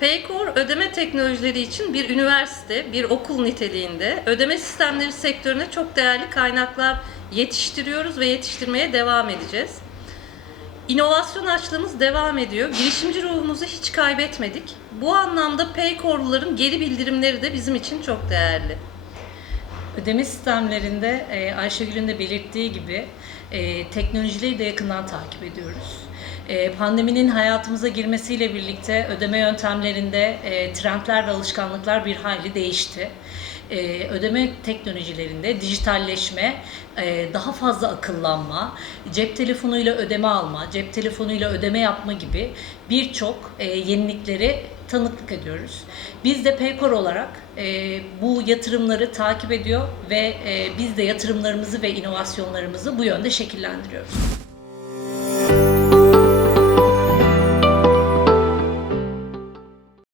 Paycor ödeme teknolojileri için bir üniversite, bir okul niteliğinde ödeme sistemleri sektörüne çok değerli kaynaklar yetiştiriyoruz ve yetiştirmeye devam edeceğiz. İnovasyon açlığımız devam ediyor. Girişimci ruhumuzu hiç kaybetmedik. Bu anlamda Paycor'luların geri bildirimleri de bizim için çok değerli. Ödeme sistemlerinde e, Ayşegül'ün de belirttiği gibi e, teknolojiyi de yakından takip ediyoruz. E, pandeminin hayatımıza girmesiyle birlikte ödeme yöntemlerinde e, trendler ve alışkanlıklar bir hayli değişti. E, ödeme teknolojilerinde dijitalleşme, e, daha fazla akıllanma, cep telefonuyla ödeme alma, cep telefonuyla ödeme yapma gibi birçok e, yenilikleri tanıklık ediyoruz. Biz de Paycor olarak bu yatırımları takip ediyor ve biz de yatırımlarımızı ve inovasyonlarımızı bu yönde şekillendiriyoruz.